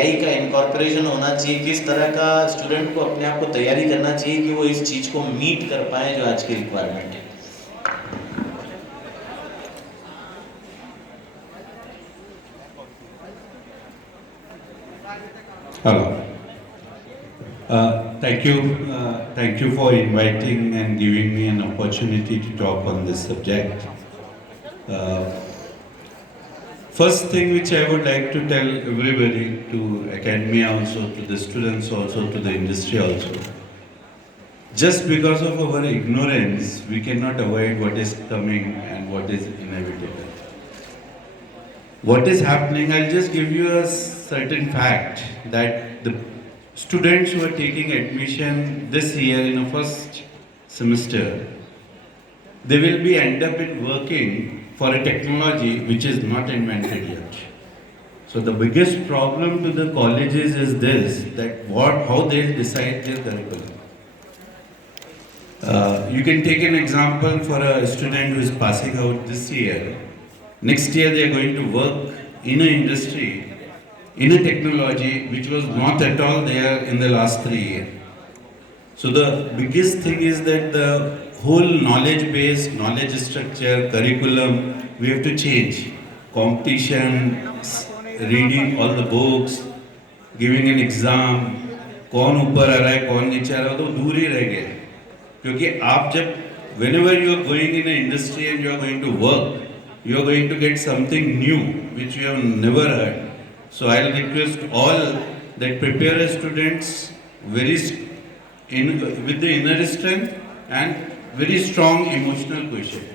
AI का incorporation होना चाहिए, किस तरह का स्टूडेंट को अपने आप को तैयारी करना चाहिए कि वो इस चीज़ को मीट कर पाए जो आज की रिक्वायरमेंट है। Hello. Thank you for inviting and giving me an opportunity to talk on this subject. Uh, First thing which I would like to tell everybody, to academia also, to the students also, to the industry also, just because of our ignorance, we cannot avoid what is coming and what is inevitable. What is happening, I'll just give you a certain fact that the students who are taking admission this year in a first semester, they will be end up in working for a technology which is not invented yet. So the biggest problem to the colleges is this, that how they decide their curriculum. You can take an example for a student who is passing out this year. Next year they are going to work in an industry, in a technology which was not at all there in the last 3 years. So the biggest thing is that the whole knowledge base, knowledge structure, curriculum, we have to change. Competition, reading all the books, giving an exam, कौन ऊपर आ रहा है कौन नीचे आ रहा है तो दूर ही रह गया क्योंकि आप जब whenever you are going in an industry and you are going to work, you are going to get something new which you have never heard. So I'll request all that prepare as students very with the inner strength and very strong emotional quotient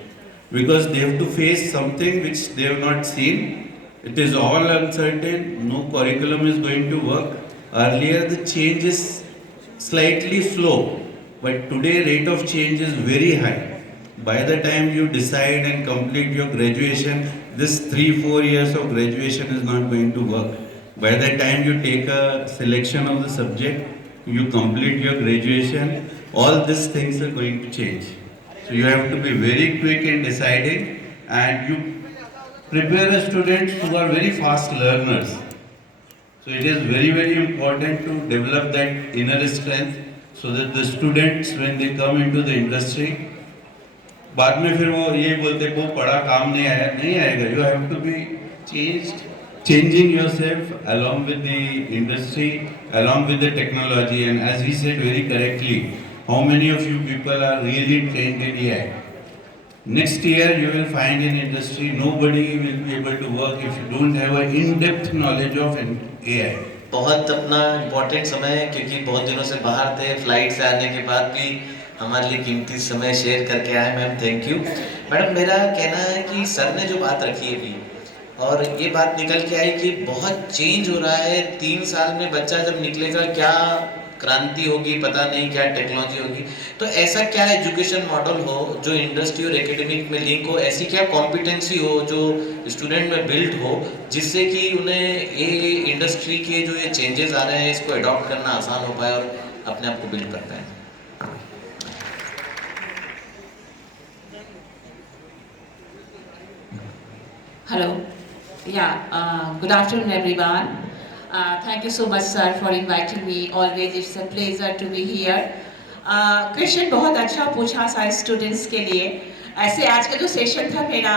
because they have to face something which they have not seen. It is all uncertain. No curriculum is going to work. Earlier the change is slightly slow, but today rate of change is very high. By the time you decide and complete your graduation, this 3-4 years of graduation is not going to work. By the time you take a selection of the subject, you complete your graduation, all these things are going to change. So you have to be very quick in deciding and you prepare the students who are very fast learners. So it is very important to develop that inner strength so that the students when they come into the industry बाद में फिर वो ये बोलते वो पढ़ा काम नहीं आया नहीं आएगा you have to be changing yourself along with the industry, along with the technology, and as he said very correctly, how many of you people are really trained in AI? Next year you will find in industry nobody will be able to work if you don't have an in-depth knowledge of AI. बहुत अपना important समय है क्योंकि बहुत दिनों से बाहर थे, फ्लाइट से आने के बाद भी हमारे लिए कीमती समय शेयर करके आए। Ma'am thank you. मैडम मेरा कहना है कि सर ने जो बात रखी है अभी और ये बात निकल के आई कि बहुत चेंज हो रहा है 3 साल में बच्चा जब निकलेगा क्या क्रांति होगी पता नहीं क्या टेक्नोलॉजी होगी। तो ऐसा क्या एजुकेशन मॉडल हो जो इंडस्ट्री और एकेडमिक में लिंक हो, ऐसी क्या कॉम्पिटेंसी हो जो स्टूडेंट में बिल्ड हो जिससे कि उन्हें ये इंडस्ट्री के जो ये चेंजेस आ रहे हैं इसको अडॉप्ट करना आसान हो पाए और अपने आप को बिल्ड कर पाए। Hello. Yeah, good afternoon everyone. Thank you so much sir for inviting me. Always it's a pleasure to be here. Question बहुत अच्छा पूछा सारे स्टूडेंट्स के लिए। ऐसे आज का जो सेशन था मेरा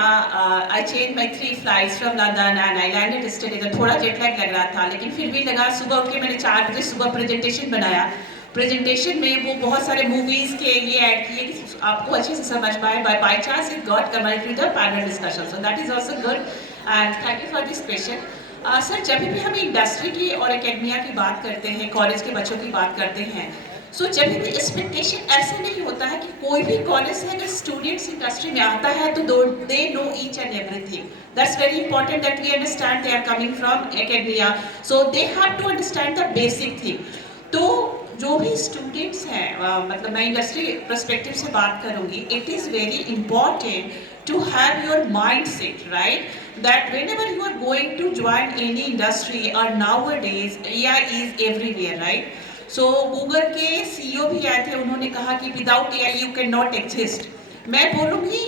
I change my 3 flights from London and I landed state. थोड़ा जेट लैग लग रहा था लेकिन फिर भी लगा। सुबह उठ के मैंने 4 बजे सुबह प्रेजेंटेशन बनाया। प्रेजेंटेशन में वो बहुत सारे मूवीज़ के लिए ऐड किए कि आपको अच्छे से समझ पाए। By chance it got converted to the panel discussion, so that is also good and thank you for this question. Sir जब भी हम इंडस्ट्री की और एकेडमिया की बात करते हैं, कॉलेज के बच्चों की बात करते हैं, सो जब भी एक्सपेक्टेशन ऐसे नहीं होता है कि कोई भी कॉलेज से अगर स्टूडेंट्स इंडस्ट्री में आता है तो they know each and everything. That's very important that we understand they are coming from academia, so they have to understand the basic thing. तो जो भी स्टूडेंट्स हैं मतलब मैं इंडस्ट्री पर्सपेक्टिव से बात करूंगी, it is very important to have your mindset right that whenever you are going to join any industry or nowadays AI is everywhere right. So Google के CEO भी आए थे, उन्होंने कहा कि without AI you cannot exist. मैं बोलूँगी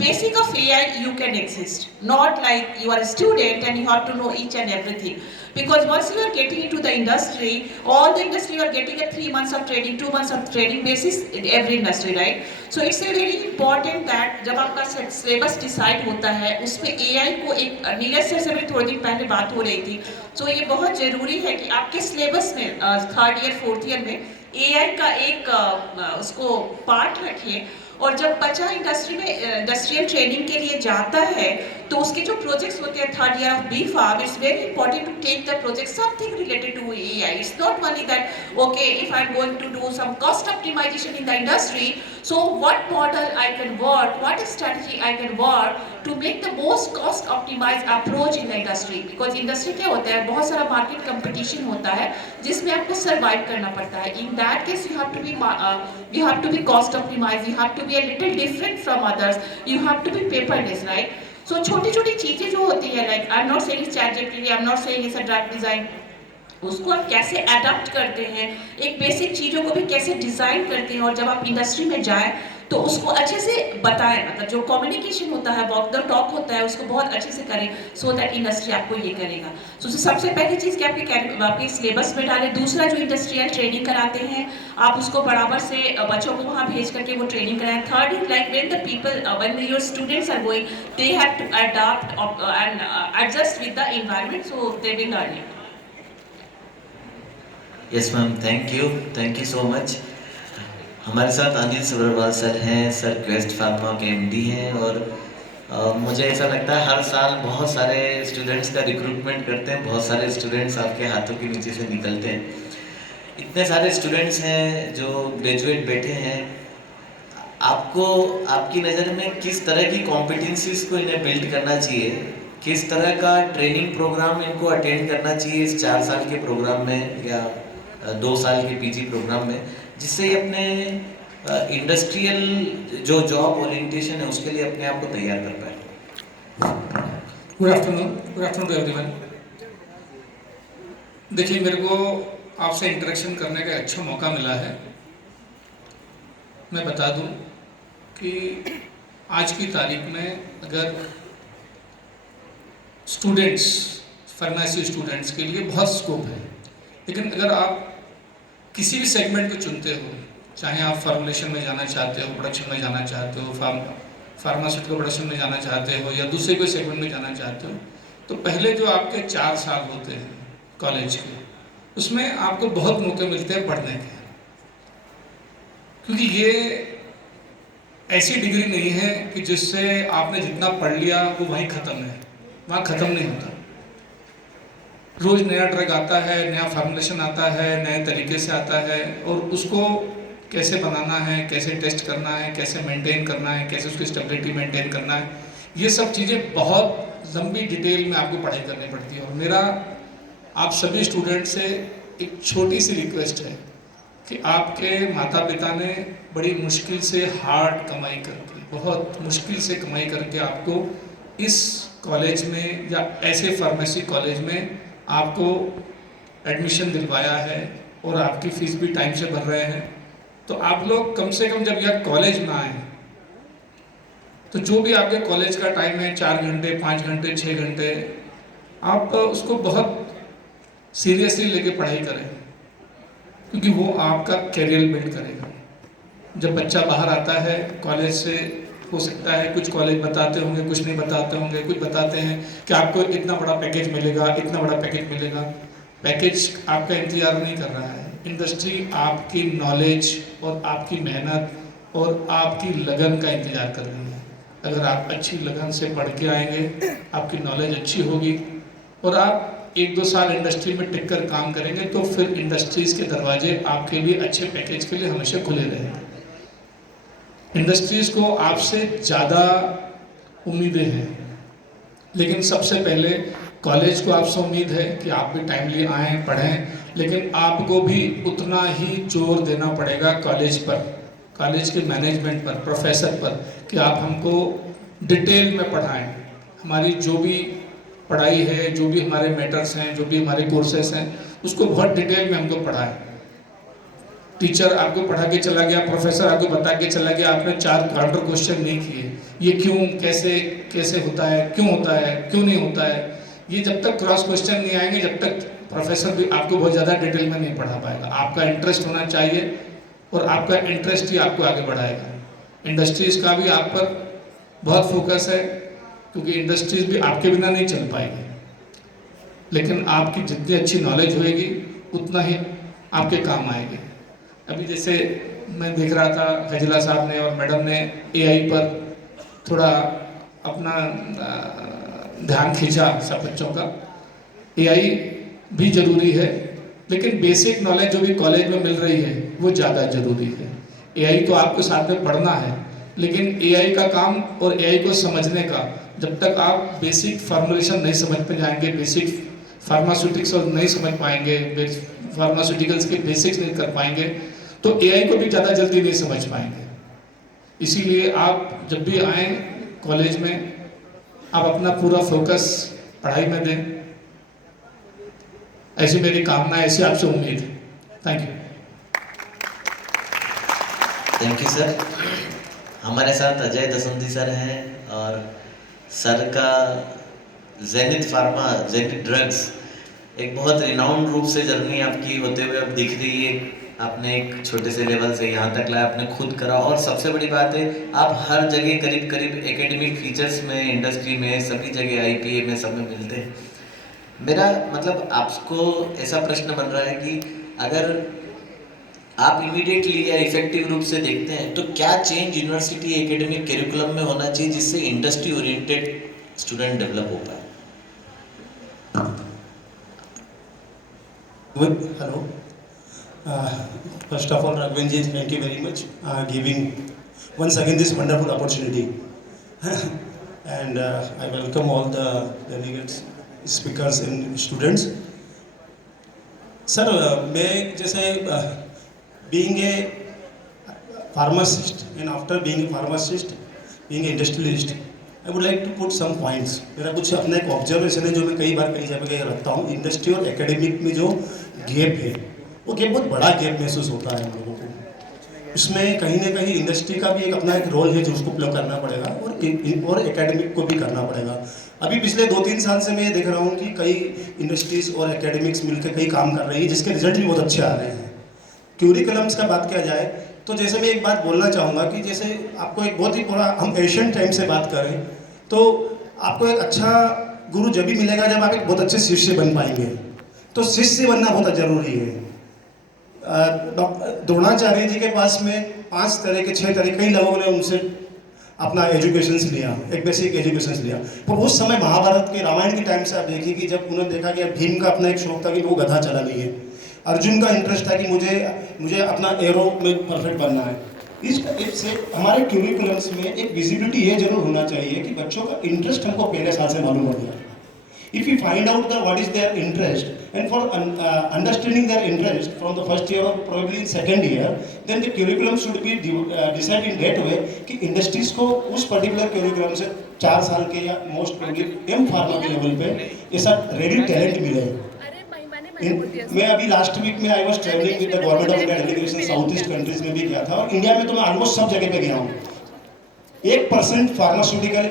basic of AI you can exist, not like you are a student and you have to know each and everything, Because once you are getting into the industry, all the industry you are getting a 3 months of training, 2 months of training basis in every industry, right? So it's a very important that जब आपका syllabus decide होता है उसमें AI को एक Neeraj sir से मेरी थोड़ी दिन पहले बात हो रही थी, तो ये बहुत ज़रूरी है कि आपके सिलेबस में 3rd ईयर 4th ईयर में AI का एक उसको पार्ट रखिए। और जब बच्चा इंडस्ट्री में इंडस्ट्रियल ट्रेनिंग के लिए जाता है तो उसके जो प्रोजेक्ट्स होते हैं 3rd year of B pharm, it's very important to take the project something related to AI. It's not only that okay, if I'm going to do some cost optimization in the industry, so what model I can work, what strategy I can work to make the most cost optimized approach in the industry. Because industry क्या होता है, बहुत सारा market competition होता है जिसमें आपको survive करना पड़ता है. In that case you have to be cost optimized, you have to be a little different from others, you have to be paperless, right? So छोटी छोटी चीजें जो होती है, like I'm not saying ChatGPT, I'm not saying it's a drug design, उसको आप कैसे adopt करते हैं, एक बेसिक चीज़ों को भी कैसे डिज़ाइन करते हैं, और जब आप इंडस्ट्री में जाएं तो उसको अच्छे से बताएं, मतलब जो कम्युनिकेशन होता है, वॉक द टॉक होता है, उसको बहुत अच्छे से करें सो दैट इंडस्ट्री आपको ये करेगा. सो सबसे पहली चीज़ कि आपके सिलेबस में डालें. दूसरा, जो इंडस्ट्रियल ट्रेनिंग कराते हैं आप उसको बराबर से बच्चों को वहाँ भेज करके वो ट्रेनिंग कराएं. Third is like when your students are going, they have to adopt and adjust with the environment, so they will learn it. Yes ma'am, thank you so much. हमारे साथ अनिल सब्रवाल सर हैं. सर क्वेस्ट फार्मा के MD हैं, और मुझे ऐसा लगता है हर साल बहुत सारे स्टूडेंट्स का रिक्रूटमेंट करते हैं, बहुत सारे स्टूडेंट्स आपके हाथों के नीचे से निकलते हैं. इतने सारे स्टूडेंट्स हैं जो ग्रेजुएट बैठे हैं, आपको आपकी नज़र में किस तरह की कॉम्पिटेंसीज को इन्हें बिल्ड करना चाहिए, किस तरह का ट्रेनिंग प्रोग्राम इनको अटेंड करना चाहिए इस 4 साल के प्रोग्राम में या 2 साल के PG प्रोग्राम में, जिससे ये अपने इंडस्ट्रियल जो जॉब ओरिएंटेशन है उसके लिए अपने आप को तैयार कर पाए. Good afternoon to everyone. देखिए, मेरे को आपसे इंटरेक्शन करने का अच्छा मौका मिला है. मैं बता दूं कि आज की तारीख में अगर स्टूडेंट्स, फार्मेसी स्टूडेंट्स के लिए बहुत स्कोप है, लेकिन अगर आप किसी भी सेगमेंट को चुनते हो, चाहे आप फार्मुलेशन में जाना चाहते हो, प्रोडक्शन में जाना चाहते हो, फार्मास्यूटिकल प्रोडक्शन में जाना चाहते हो, या दूसरे कोई सेगमेंट में जाना चाहते हो, तो पहले जो आपके 4 साल होते हैं कॉलेज के, उसमें आपको बहुत मौके मिलते हैं पढ़ने के. क्योंकि ये ऐसी डिग्री नहीं है कि जिससे आपने जितना पढ़ लिया वो वहीं ख़त्म है. वहाँ ख़त्म नहीं होता. रोज़ नया ड्रग आता है, नया फार्मुलेशन आता है, नए तरीके से आता है, और उसको कैसे बनाना है, कैसे टेस्ट करना है, कैसे मेंटेन करना है, कैसे उसकी स्टेबिलिटी मेंटेन करना है, ये सब चीज़ें बहुत लंबी डिटेल में आपको पढ़ाई करनी पड़ती है. और मेरा आप सभी स्टूडेंट से एक छोटी सी रिक्वेस्ट है कि आपके माता पिता ने बड़ी मुश्किल से हार्ड कमाई करके, बहुत मुश्किल से कमाई करके आपको इस कॉलेज में या ऐसे फार्मेसी कॉलेज में आपको एडमिशन दिलवाया है, और आपकी फ़ीस भी टाइम से भर रहे हैं. तो आप लोग कम से कम जब यह कॉलेज में आए, तो जो भी आपके कॉलेज का टाइम है, 4 घंटे, 5 घंटे, 6 घंटे, आप उसको बहुत सीरियसली लेके पढ़ाई करें, क्योंकि वो आपका कैरियर बिल्ड करेगा. जब बच्चा बाहर आता है कॉलेज से, हो सकता है कुछ कॉलेज बताते होंगे, कुछ नहीं बताते होंगे. कुछ बताते हैं कि आपको इतना बड़ा पैकेज मिलेगा, इतना बड़ा पैकेज मिलेगा. पैकेज आपका इंतजार नहीं कर रहा है. इंडस्ट्री आपकी नॉलेज और आपकी मेहनत और आपकी लगन का इंतज़ार कर रही है. अगर आप अच्छी लगन से पढ़ के आएंगे, आपकी नॉलेज अच्छी होगी, और आप 1-2 साल इंडस्ट्री में टिक कर काम करेंगे, तो फिर इंडस्ट्रीज़ के दरवाजे आपके लिए अच्छे पैकेज के लिए हमेशा खुले रहेंगे. इंडस्ट्रीज़ को आपसे ज़्यादा उम्मीदें हैं, लेकिन सबसे पहले कॉलेज को आपसे उम्मीद है कि आप भी टाइमली आएँ, पढ़ें, लेकिन आपको भी उतना ही जोर देना पड़ेगा कॉलेज पर, कॉलेज के मैनेजमेंट पर, प्रोफेसर पर, कि आप हमको डिटेल में पढ़ाएं. हमारी जो भी पढ़ाई है, जो भी हमारे मैटर्स हैं, जो भी हमारे कोर्सेस हैं, उसको बहुत डिटेल में हमको पढ़ाएं. टीचर आपको पढ़ा के चला गया, प्रोफेसर आपको बता के चला गया, आपने 4 काउंटर क्वेश्चन नहीं किए, ये क्यों, कैसे कैसे होता है, क्यों होता है, क्यों नहीं होता है, ये जब तक क्रॉस क्वेश्चन नहीं आएंगे, जब तक प्रोफेसर भी आपको बहुत ज़्यादा डिटेल में नहीं पढ़ा पाएगा। आपका इंटरेस्ट होना चाहिए और आपका इंटरेस्ट ही आपको आगे बढ़ाएगा। इंडस्ट्रीज़ का भी आप पर बहुत फोकस है, क्योंकि इंडस्ट्रीज़ भी आपके बिना नहीं चल पाएगी, लेकिन आपकी जितनी अच्छी नॉलेज होएगी उतना ही आपके काम आएगी। अभी जैसे मैं देख रहा था फैजिला साहब ने और मैडम ने एआई पर थोड़ा अपना ध्यान खींचा सब बच्चों का। एआई भी ज़रूरी है, लेकिन बेसिक नॉलेज जो भी कॉलेज में मिल रही है वो ज़्यादा ज़रूरी है। एआई तो आपको साथ में पढ़ना है, लेकिन एआई का काम और एआई को समझने का, जब तक आप बेसिक फार्मूलेशन नहीं समझ पे जाएंगे, बेसिक फार्मास्यूटिक्स नहीं समझ पाएंगे, फार्मास्यूटिकल्स के बेसिक्स नहीं कर पाएंगे, तो एआई को भी ज़्यादा जल्दी नहीं समझ पाएंगे। इसीलिए आप जब भी आएँ कॉलेज में, आप अपना पूरा फोकस पढ़ाई में दें, ऐसी मेरी कामना है, ऐसी आपसे उम्मीद है। Thank you. Thank you sir. हमारे साथ अजय दसंती सर हैं और सर का जेनिथ फार्मा, जेनिथ ड्रग्स एक बहुत रिनाउंड रूप से जर्नी आपकी होते हुए अब दिख रही है। आपने एक छोटे से लेवल से यहाँ तक लाया, आपने खुद करा, और सबसे बड़ी बात है आप हर जगह करीब करीब एकेडमिक फीचर्स में, इंडस्ट्री में, सभी जगह आईपीए में सब में मिलते हैं। मेरा मतलब आपको ऐसा प्रश्न बन रहा है कि अगर आप इमीडिएटली या इफेक्टिव रूप से देखते हैं तो क्या चेंज यूनिवर्सिटी एकेडमिक करिकुलम में होना चाहिए जिससे इंडस्ट्री ओरिएंटेड स्टूडेंट डेवलप हो पाए? Hello. First of all, Raghavan ji, thank you very much giving once again this wonderful opportunity. And I welcome all the delegates, speakers and students. Sir, मैं जैसे being a pharmacist and after being a pharmacist, being a industrialist, I would like to put some points. मेरा कुछ अपना एक observation है जो मैं कई बार कई जगह रखता हूँ। इंडस्ट्री और एकेडमिक में जो गैप है, वो गैप बहुत बड़ा गैप महसूस होता है हम लोगों को। इसमें कहीं ना कहीं इंडस्ट्री का भी एक अपना एक रोल है जो उसको प्ले करना पड़ेगा, और एकेडमिक को भी करना पड़ेगा। अभी पिछले 2-3 साल से मैं देख रहा हूँ कि कई इंडस्ट्रीज और एकेडमिक्स मिलकर कई काम कर रही है, जिसके रिजल्ट भी बहुत अच्छे आ रहे हैं। क्यूरिकुलम्स का बात किया जाए तो जैसे मैं एक बात बोलना चाहूँगा कि जैसे आपको एक बहुत ही थोड़ा हम एशियन टाइम से बात करें तो आपको एक अच्छा गुरु जब भी मिलेगा जब आप एक बहुत अच्छे शिष्य बन पाएंगे। तो शिष्य बनना बहुत ज़रूरी है। द्रोणाचार्य जी के पास में 5 तरह के 6 तरह कई लोगों ने उनसे अपना एजुकेशंस लिया, एक बेसिक एजुकेशंस लिया। पर उस समय महाभारत के, रामायण के टाइम से आप देखिए कि जब उन्होंने देखा कि भीम का अपना एक शौक था कि वो गधा चलानी है, अर्जुन का इंटरेस्ट था कि मुझे अपना एरो में परफेक्ट बनना है। इस टाइप से हमारे क्यूरिकुलम्स में एक विजिबिलिटी ये जरूर होना चाहिए कि बच्चों का इंटरेस्ट हमको पहले साल से मालूम हो गया। If you find out what is their interest, and for understanding their interest from the first year or probably in second year, then the curriculum should be decided in that way कि industries को उस particular curriculum से 4 साल के या most probably M pharma के level पे ऐसा रेडी टैलेंट मिले। मैं अभी लास्ट वीक में I was travelling with the government of India delegation south east countries में भी गया था, और इंडिया में तो मैं ऑलमोस्ट सब जगह पे गया हूँ। 1% फार्मास्यूटिकल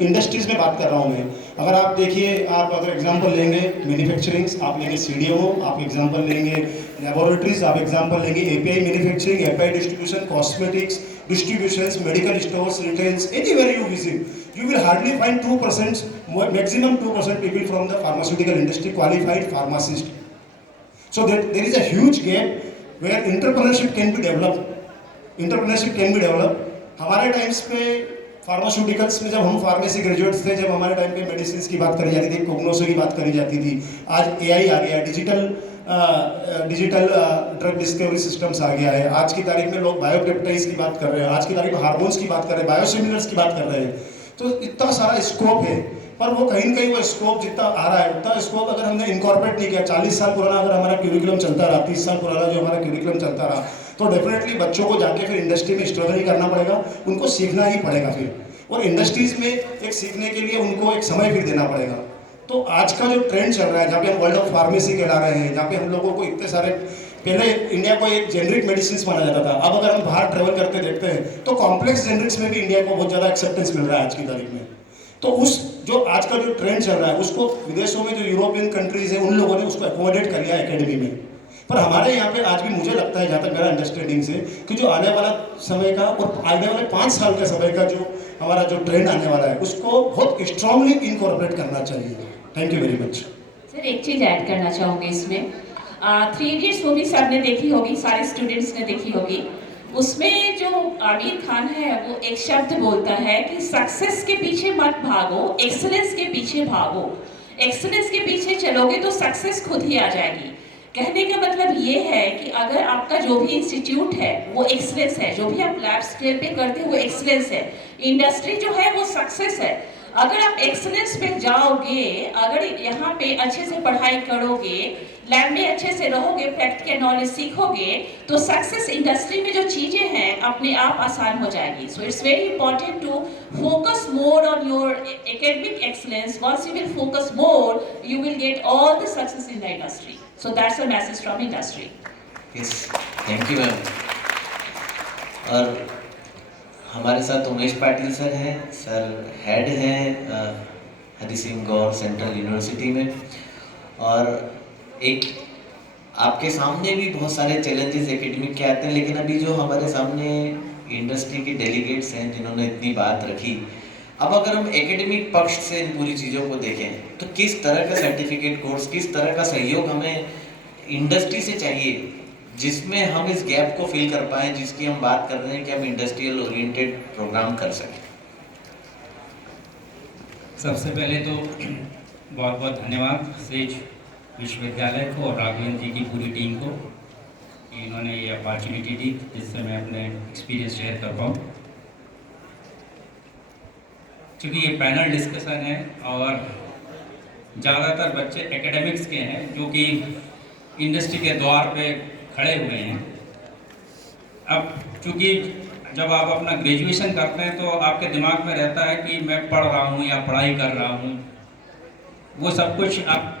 इंडस्ट्रीज में बात कर रहा हूँ मैं। अगर आप देखिए, आप अगर एग्जांपल लेंगे मैन्युफैक्चरिंग्स, आप लेंगे सीडीएमओ, आप एग्जांपल लेंगे लैबोरेटरीज, आप एग्जांपल लेंगे API manufacturing, API distribution, cosmetics distributions, medical stores, retails, anywhere you visit, you will hardly find 2%, maximum 2% people from the pharmaceutical industry qualified pharmacist. So that there is a huge gap where entrepreneurship can be developed. हमारे times पे pharmaceuticals में जब हम pharmacy graduates थे, जब हमारे time पे medicine की बात करी जाती थी, कोग्नोसो की बात करी जाती थी। आज एआई आ गया, डिजिटल ड्रग डिस्कवरी सिस्टम्स आ गया है। आज की तारीख में लोग बायोपेप्टाइड्स की बात कर रहे हैं, आज की तारीख में हार्मोन्स की बात कर रहे हैं, बायोसिमिलर्स की बात कर रहे हैं। तो इतना सारा स्कोप है, पर वो कहीं ना कहीं वो स्कोप जितना आ रहा है उतना स्कोप अगर हमने इनकॉर्पोरेट नहीं किया, 40 साल पुराना अगर हमारा क्यूरिकुलम चलता रहा, 30 साल पुराना जो हमारा क्यूरिकुलम चलता रहा, तो डेफिनेटली बच्चों को जाके फिर इंडस्ट्री में स्ट्रगल ही करना पड़ेगा, उनको सीखना ही पड़ेगा फिर। और इंडस्ट्रीज में एक सीखने के लिए उनको एक समय फिर देना पड़ेगा। तो आज का जो ट्रेंड चल रहा है, जहाँ पे हम वर्ल्ड ऑफ फार्मेसी कहला रहे हैं, जहाँ पे हम लोगों को इतने सारे, पहले इंडिया को एक जेनरिक मेडिसिन माना जाता था, अब अगर हम बाहर ट्रेवल करके देखते हैं तो कॉम्प्लेक्स जेनरिक्स में भी इंडिया को बहुत ज़्यादा एक्सेप्टेंस मिल रहा है आज की तारीख में। तो उस जो आज का जो ट्रेंड चल रहा है उसको विदेशों में जो यूरोपियन कंट्रीज है उन लोगों ने उसको एकोमोडेट कर लिया एकेडमी में, पर हमारे यहाँ पे आज भी मुझे लगता है, जहाँ तक मेरा अंडरस्टैंडिंग से, कि जो आने वाला समय का और आने वाले 5 साल के समय का जो हमारा जो ट्रेंड आने वाला है उसको बहुत स्ट्रांगली इनकॉर्पोरेट करना चाहिए। Thank you very much. Sir एक चीज़ ऐड करना चाहूँगी इसमें, 3 इडियट्स मूवी सबने देखी होगी, सारे स्टूडेंट्स ने देखी होगी। उसमें जो आमिर खान है वो एक शब्द बोलता है कि सक्सेस के पीछे मत भागो, एक्सीलेंस के पीछे भागो। एक्सीलेंस के पीछे चलोगे तो सक्सेस खुद ही आ जाएगी। कहने का मतलब ये है कि अगर आपका जो भी इंस्टीट्यूट है वो एक्सीलेंस है, जो भी आप लैब स्केल पे करते हो वो एक्सीलेंस है, इंडस्ट्री जो है वो सक्सेस है। अगर आप एक्सीलेंस पे जाओगे, अगर यहाँ पे अच्छे से पढ़ाई करोगे, लैब में अच्छे से रहोगे, प्रैक्टिकल नॉलेज सीखोगे, तो सक्सेस इंडस्ट्री में जो चीज़ें हैं अपने आप आसान हो जाएगी। So it's very important to focus more on your academic excellence. Once you will focus more, you will get all the success in the industry. So that's a message from industry. Yes, thank you ma'am. और हमारे साथ Umesh Patil sir हैं, sir head हैं Hari Singh Gour central university में। और एक आपके सामने भी बहुत सारे चैलेंजेस एकेडमिक के आते हैं, लेकिन अभी जो हमारे सामने इंडस्ट्री के डेलीगेट्स हैं जिन्होंने इतनी बात रखी, अब अगर हम एकेडमिक पक्ष से इन पूरी चीज़ों को देखें तो किस तरह का सर्टिफिकेट कोर्स, किस तरह का सहयोग हमें इंडस्ट्री से चाहिए जिसमें हम इस गैप को फिल कर पाएँ जिसकी हम बात कर रहे हैं कि हम इंडस्ट्रियल ओरिएंटेड प्रोग्राम कर सकें। सबसे पहले तो बहुत बहुत धन्यवाद सेज विश्वविद्यालय को और राघवेंद्र जी की पूरी टीम को कि इन्होंने ये अपॉर्चुनिटी दी जिससे मैं अपने एक्सपीरियंस शेयर कर पाऊँ। क्योंकि ये पैनल डिस्कशन है और ज़्यादातर बच्चे एकेडमिक्स के हैं जो कि इंडस्ट्री के द्वार पे खड़े हुए हैं। अब चूँकि जब आप अपना ग्रेजुएशन करते हैं तो आपके दिमाग में रहता है कि मैं पढ़ रहा हूँ या पढ़ाई कर रहा हूँ, वो सब कुछ आप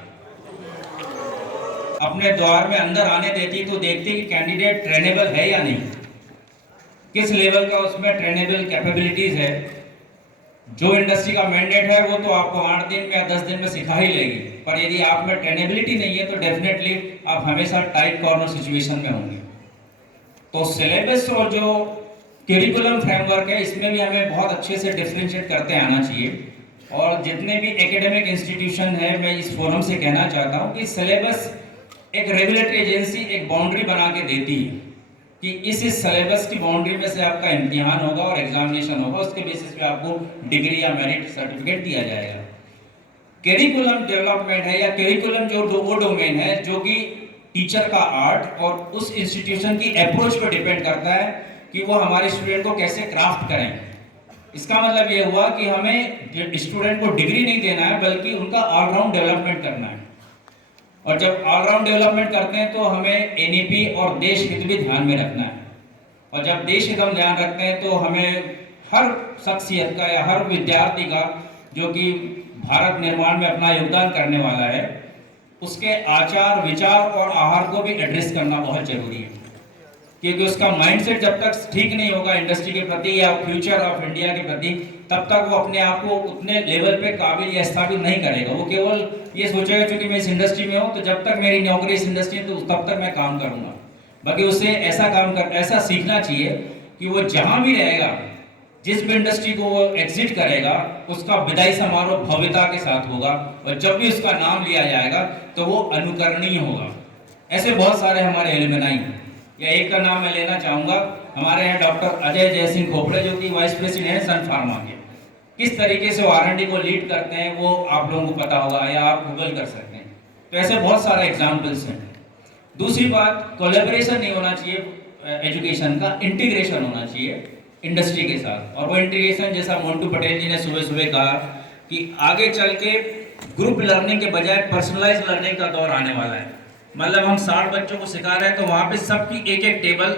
अपने द्वार में अंदर आने देती तो देखते कि कैंडिडेट ट्रेनेबल है या नहीं, किस लेवल का उसमें ट्रेनेबल कैपेबिलिटीज है। जो इंडस्ट्री का मैंडेट है वो तो आपको 8 दिन में या 10 दिन में सिखा ही लेगी, पर यदि आप में ट्रेनेबिलिटी नहीं है तो डेफिनेटली आप हमेशा टाइट कॉर्नर सिचुएशन में होंगे। तो सिलेबस और जो करिकुलम फ्रेमवर्क है इसमें भी हमें बहुत अच्छे से डिफरेंशिएट करते आना चाहिए। और जितने भी एकेडमिक इंस्टीट्यूशन है, मैं इस फोरम से कहना चाहता हूँ कि सिलेबस एक रेगुलेटरी एजेंसी एक बाउंड्री बना के देती है कि इस सिलेबस की बाउंड्री में से आपका इम्तिहान होगा और एग्जामिनेशन होगा, उसके बेसिस पे आपको डिग्री या मेरिट सर्टिफिकेट दिया जाएगा। करिकुलम डेवलपमेंट है या करिकुलम जो वो डोमेन है जो कि टीचर का आर्ट और उस इंस्टीट्यूशन की अप्रोच पर डिपेंड करता है कि वो हमारे स्टूडेंट को कैसे क्राफ्ट करें। इसका मतलब ये हुआ कि हमें स्टूडेंट को डिग्री नहीं देना है बल्कि उनका ऑलराउंड डेवलपमेंट करना है। और जब ऑलराउंड डेवलपमेंट करते हैं तो हमें एनईपी और देश हित भी ध्यान में रखना है। और जब देश हित हम ध्यान रखते हैं तो हमें हर शख्सियत का या हर विद्यार्थी का जो कि भारत निर्माण में अपना योगदान करने वाला है उसके आचार विचार और आहार को भी एड्रेस करना बहुत जरूरी है। क्योंकि उसका माइंडसेट जब तक ठीक नहीं होगा इंडस्ट्री के प्रति या फ्यूचर ऑफ इंडिया के प्रति, तब तक वो अपने आप को उतने लेवल पे काबिल या स्थापित नहीं करेगा। वो केवल ये सोचेगा क्योंकि मैं इस इंडस्ट्री में हूँ तो जब तक मेरी नौकरी इस इंडस्ट्री में तो तब तक मैं काम करूँगा। बाकी उसे ऐसा सीखना चाहिए कि वो जहाँ भी रहेगा, जिस भी इंडस्ट्री को वो एग्जिट करेगा, उसका विदाई समारोह भव्यता के साथ होगा और जब भी उसका नाम लिया जाएगा तो वो अनुकरणीय होगा। ऐसे बहुत सारे हमारे एलुमनाई, या एक का नाम मैं लेना चाहूँगा, हमारे यहाँ डॉक्टर अजय जय सिंह खोपड़े जो कि वाइस प्रेसिडेंट हैं सन फार्मा के। किस तरीके से R&D को लीड करते हैं वो आप लोगों को पता होगा या आप गूगल कर सकते हैं। तो ऐसे बहुत सारे एग्जाम्पल्स हैं। दूसरी बात, कोलैबोरेशन नहीं होना चाहिए एजुकेशन का, इंटीग्रेशन होना चाहिए इंडस्ट्री के साथ। और वो इंटीग्रेशन जैसा मोन्टू पटेल जी ने सुबह सुबह कहा कि आगे चल के ग्रुप लर्निंग के बजाय पर्सनलाइज लर्निंग का दौर आने वाला है। मतलब हम 60 बच्चों को सिखा रहे हैं तो वहाँ पे सबकी एक एक टेबल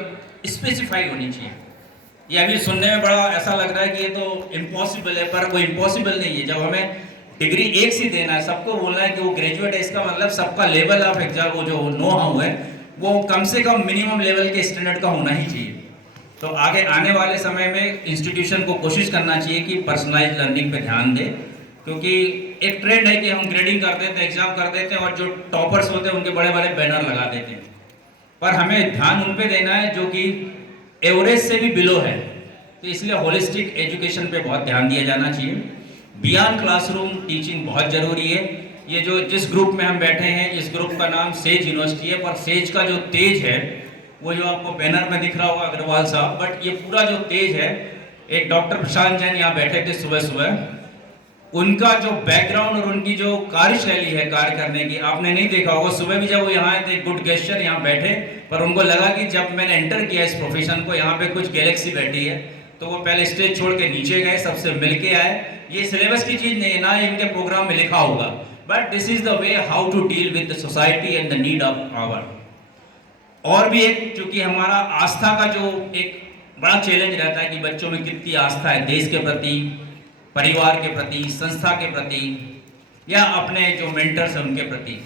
स्पेसिफाई होनी चाहिए। ये अभी सुनने में बड़ा ऐसा लग रहा है कि ये तो इम्पॉसिबल है, पर वो इम्पॉसिबल नहीं है। जब हमें डिग्री एक से देना है, सबको बोलना है कि वो ग्रेजुएट है, इसका मतलब सबका लेवल ऑफ एग्जाम वो जो नो हाउ है वो कम से कम मिनिमम लेवल के स्टैंडर्ड का होना ही चाहिए। तो आगे आने वाले समय में इंस्टीट्यूशन को कोशिश करना चाहिए कि पर्सनलाइज लर्निंग पे ध्यान दे, क्योंकि एक ट्रेंड है कि हम ग्रेडिंग कर देते हैं, एग्जाम कर देते हैं और जो टॉपर्स होते हैं उनके बड़े बड़े बैनर लगा देते हैं। पर हमें ध्यान उन पे देना है जो कि एवरेज से भी बिलो है। तो इसलिए होलिस्टिक एजुकेशन पे बहुत ध्यान दिया जाना चाहिए। बियॉन्ड क्लासरूम टीचिंग बहुत ज़रूरी है। ये जो जिस ग्रुप में हम बैठे हैं, इस ग्रुप का नाम सेज यूनिवर्सिटी है, पर सेज का जो तेज है वो जो आपको बैनर में दिख रहा होगा अग्रवाल साहब, बट ये पूरा जो तेज है, एक डॉक्टर प्रशांत जैन यहाँ बैठे थे सुबह सुबह, उनका जो बैकग्राउंड और उनकी जो कार्यशैली है कार्य करने की, आपने नहीं देखा होगा। सुबह भी जब वो यहाँ आए थे, गुड गेस्चर यहाँ बैठे, पर उनको लगा कि जब मैंने एंटर किया इस प्रोफेशन को, यहाँ पे कुछ गैलेक्सी बैठी है, तो वो पहले स्टेज छोड़ के नीचे गए, सबसे मिल के आए। ये सिलेबस की चीज़ नहीं है, ना इनके प्रोग्राम में लिखा होगा, but this is the way how to deal with the society and the need of hour. और भी एक, चूंकि हमारा आस्था का जो एक बड़ा चैलेंज रहता है कि बच्चों में कितनी आस्था है देश के प्रति, परिवार के प्रति, संस्था के प्रति, या अपने जो मेंटर्स हैं उनके प्रति।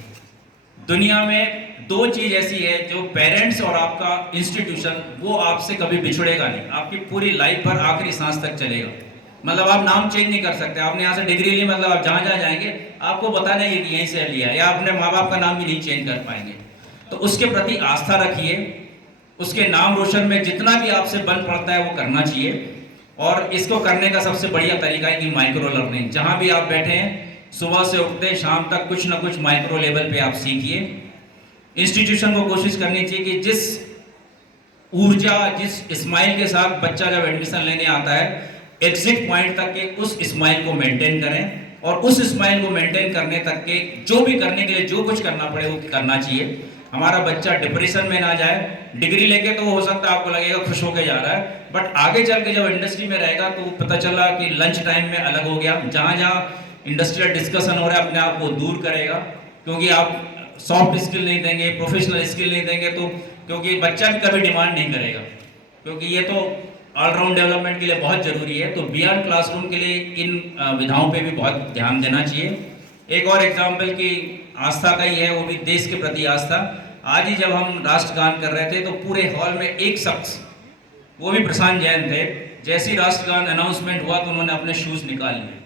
दुनिया में दो चीज ऐसी है जो पेरेंट्स और आपका इंस्टीट्यूशन, वो आपसे कभी बिछड़ेगा नहीं, आपकी पूरी लाइफ भर आखिरी सांस तक चलेगा। मतलब आप नाम चेंज नहीं कर सकते, आपने यहाँ से डिग्री ली, मतलब आप जहाँ जहाँ जाएंगे आपको पता नहीं है कि यहीं से लिया, या अपने माँ बाप का नाम भी नहीं चेंज कर पाएंगे। तो उसके प्रति आस्था रखिए, उसके नाम रोशन में जितना भी आपसे बन पड़ता है वो करना चाहिए। और इसको करने का सबसे बढ़िया तरीका है कि माइक्रो लर्निंग, जहाँ भी आप बैठे हैं, सुबह से उठते हैं शाम तक कुछ ना कुछ माइक्रो लेवल पे आप सीखिए। इंस्टीट्यूशन को कोशिश करनी चाहिए कि जिस ऊर्जा, जिस स्माइल के साथ बच्चा जब एडमिशन लेने आता है, एग्जिट पॉइंट तक के उस स्माइल को मेंटेन करें, और उस स्माइल को मेंटेन करने तक के जो भी करने के लिए जो कुछ करना पड़े वो करना चाहिए। हमारा बच्चा डिप्रेशन में ना जाए। डिग्री लेके तो हो सकता है आपको लगेगा खुश होके जा रहा है, बट आगे चल के जब इंडस्ट्री में रहेगा तो पता चला कि लंच टाइम में अलग हो गया, जहाँ जहाँ इंडस्ट्रियल डिस्कशन हो रहा है अपने आप को दूर करेगा, क्योंकि आप सॉफ्ट स्किल नहीं देंगे, प्रोफेशनल स्किल नहीं देंगे, तो क्योंकि बच्चा भी कभी डिमांड नहीं करेगा, क्योंकि ये तो ऑलराउंड डेवलपमेंट के लिए बहुत ज़रूरी है। तो बियॉन्ड क्लासरूम के लिए इन विधाओं पे भी बहुत ध्यान देना चाहिए। एक और एग्जाम्पल की आस्था का ही है, वो भी देश के प्रति आस्था। आज ही जब हम राष्ट्रगान कर रहे थे तो पूरे हॉल में एक शख्स, वो भी प्रशांत जैन थे, जैसे ही राष्ट्रगान अनाउंसमेंट हुआ तो उन्होंने अपने शूज़ निकाल लिए।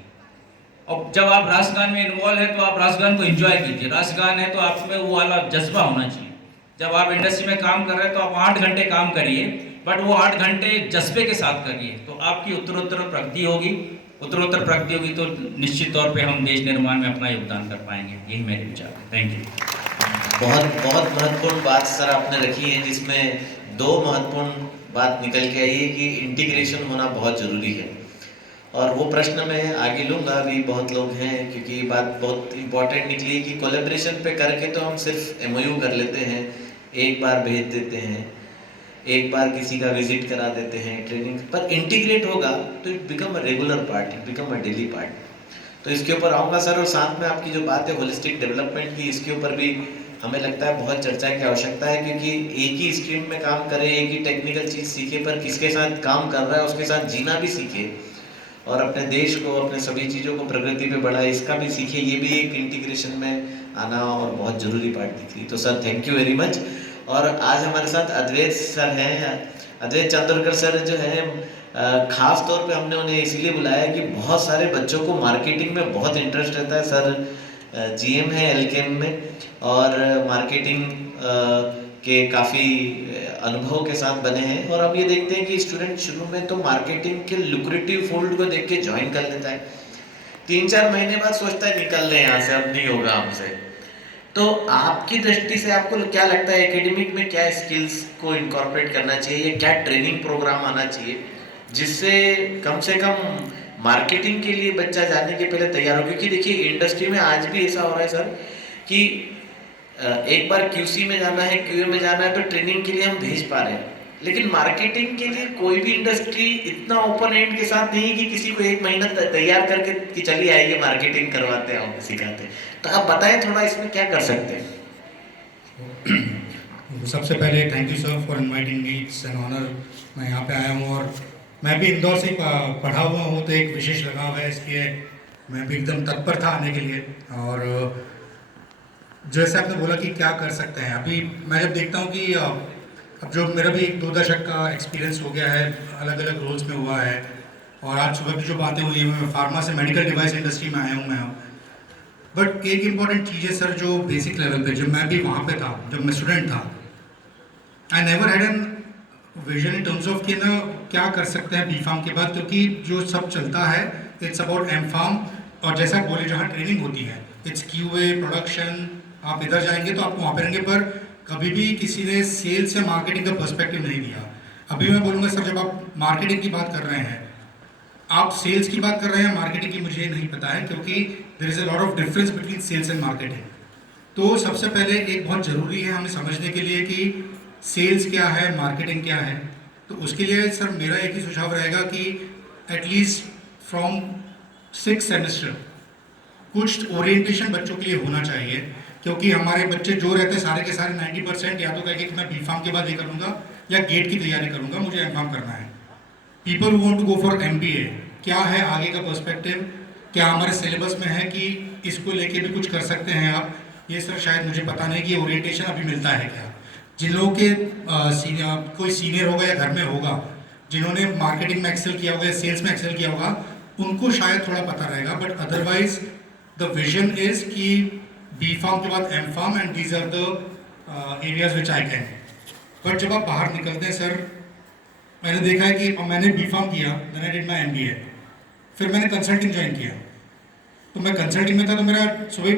और जब आप राष्ट्रगान में इन्वॉल्व है तो आप राष्ट्रगान को एंजॉय कीजिए। राष्ट्रगान है तो आप में वो वाला जज्बा होना चाहिए। जब आप इंडस्ट्री में काम कर रहे हैं तो आप 8 घंटे काम करिए, बट वो 8 घंटे जज्बे के साथ करिए, तो आपकी उत्तरोत्तर प्रगति होगी। उत्तरोत्तर प्रगति होगी तो निश्चित तौर पे हम देश निर्माण में अपना योगदान कर पाएंगे। यही मेरे विचार है। Thank you. बहुत बहुत महत्वपूर्ण बात सर आपने रखी है, जिसमें 2 महत्वपूर्ण बात निकल के आई है कि इंटीग्रेशन होना बहुत ज़रूरी है। और वो प्रश्न मैं आगे लूँगा, अभी बहुत लोग हैं, क्योंकि बात बहुत इंपॉर्टेंट निकली कि कोलेब्रेशन पे करके तो हम सिर्फ MOU कर लेते हैं, एक बार भेज देते हैं, एक बार किसी का विजिट करा देते हैं, ट्रेनिंग, पर इंटीग्रेट होगा तो it become a regular part, it become a daily part. तो इसके ऊपर आऊँगा सर, और साथ में आपकी जो बात है होलिस्टिक डेवलपमेंट की, इसके ऊपर भी हमें लगता है बहुत चर्चा की आवश्यकता है, क्योंकि एक ही स्ट्रीम में काम करें, एक ही टेक्निकल चीज़ सीखे, पर किसके साथ काम कर रहा है उसके साथ जीना भी सीखे, और अपने देश को, अपने सभी चीज़ों को प्रगति पे बढ़ाए, इसका भी सीखे। ये भी एक इंटीग्रेशन में आना और बहुत ज़रूरी पार्ट दिख रही। तो sir thank you very much. और आज हमारे साथ अद्वैत सर हैं, अद्वैत चांदोरकर सर जो हैं, खास तौर पे हमने उन्हें इसीलिए बुलाया कि बहुत सारे बच्चों को मार्केटिंग में बहुत इंटरेस्ट रहता है। सर GM है LKM में, और मार्केटिंग के काफ़ी अनुभव के साथ बने हैं। और अब ये देखते हैं कि स्टूडेंट शुरू में तो मार्केटिंग के लुक्रेटिव फील्ड को देख के ज्वाइन कर लेता है, 3-4 महीने बाद सोचता है निकल ले यहाँ से, अब नहीं होगा हमसे। तो आपकी दृष्टि से आपको क्या लगता है, एकेडमिक में क्या स्किल्स को इनकॉर्पोरेट करना चाहिए, या क्या ट्रेनिंग प्रोग्राम आना चाहिए जिससे कम से कम मार्केटिंग के लिए बच्चा जाने के पहले तैयार हो? क्योंकि देखिए इंडस्ट्री में आज भी ऐसा हो रहा है सर कि एक बार QC में जाना है, QA में जाना है, तो ट्रेनिंग के लिए हम भेज पा रहे हैं, लेकिन मार्केटिंग के लिए कोई भी इंडस्ट्री इतना ओपन एंड के साथ नहीं है कि किसी को 1 महीना तैयार करके कि चलिए आइए मार्केटिंग करवाते हैं, सिखाते हैं। तो आप बताएं थोड़ा इसमें क्या कर सकते हैं? सबसे पहले thank you sir for inviting me, it's an honour. मैं यहाँ पे आया हूँ और मैं भी इंदौर से पढ़ा हुआ हूँ, तो एक विशेष लगाव है, इसलिए मैं भी एकदम तत्पर था आने के लिए। और जैसे आपने बोला कि क्या कर सकते हैं, अभी मैं जब देखता हूँ कि अब जो मेरा भी 2 दशक का एक्सपीरियंस हो गया है, अलग अलग रोल्स में हुआ है, और आज सुबह की जो बातें हुई हैं, मैं फार्मा से मेडिकल डिवाइस इंडस्ट्री में आया हूँ मैं। बट एक इम्पॉर्टेंट चीज़ है सर, जो बेसिक लेवल पे जब मैं भी वहाँ पे था, जब मैं स्टूडेंट था, I never had an vision in terms of कि ना क्या कर सकते हैं बी फार्म के बाद, क्योंकि जो सब चलता है इट्स अबाउट एम फार्म। और जैसा बोले जहाँ ट्रेनिंग होती है इट्स क्यूए प्रोडक्शन, आप इधर जाएंगे तो आपको वहाँ पे रहेंगे, पर कभी भी किसी ने सेल्स या मार्केटिंग का पर्सपेक्टिव नहीं दिया। अभी मैं बोलूँगा सर, जब आप मार्केटिंग की बात कर रहे हैं, आप सेल्स की बात कर रहे हैं, मार्केटिंग की मुझे नहीं पता है, क्योंकि there is a lot of difference between sales and marketing. तो सबसे पहले एक बहुत ज़रूरी है हमें समझने के लिए कि सेल्स क्या है, मार्केटिंग क्या है। तो उसके लिए सर मेरा एक ही सुझाव रहेगा कि एटलीस्ट फ्रॉम 6th सेमेस्टर कुछ ओरिएंटेशन बच्चों के लिए होना चाहिए, क्योंकि हमारे बच्चे जो रहते हैं सारे के सारे 90% या तो कहेंगे कि मैं बी फार्म के बाद ये करूँगा या गेट की तैयारी करूँगा, मुझे एम फार्म करना है। People who want to go for MBA, क्या है आगे का पर्सपेक्टिव, क्या हमारे सिलेबस में है कि इसको लेके भी कुछ कर सकते हैं आप, ये सर शायद मुझे पता नहीं कि ओरिएंटेशन अभी मिलता है क्या। जिन लोगों के कोई सीनियर होगा या घर में होगा जिन्होंने मार्केटिंग में एक्सेल किया होगा या सेल्स में एक्सेल किया होगा, उनको शायद थोड़ा पता रहेगा, but otherwise the vision is कि बी फार्म के बाद M pharm and these are the areas which I can. But जब आप बाहर निकलते हैं सर, मैंने देखा है कि मैंने बी फार्म किया, then I did my MBA, फिर मैंने कंसल्टिंग ज्वाइन किया। तो मैं कंसल्टिंग में था तो मेरा सुबह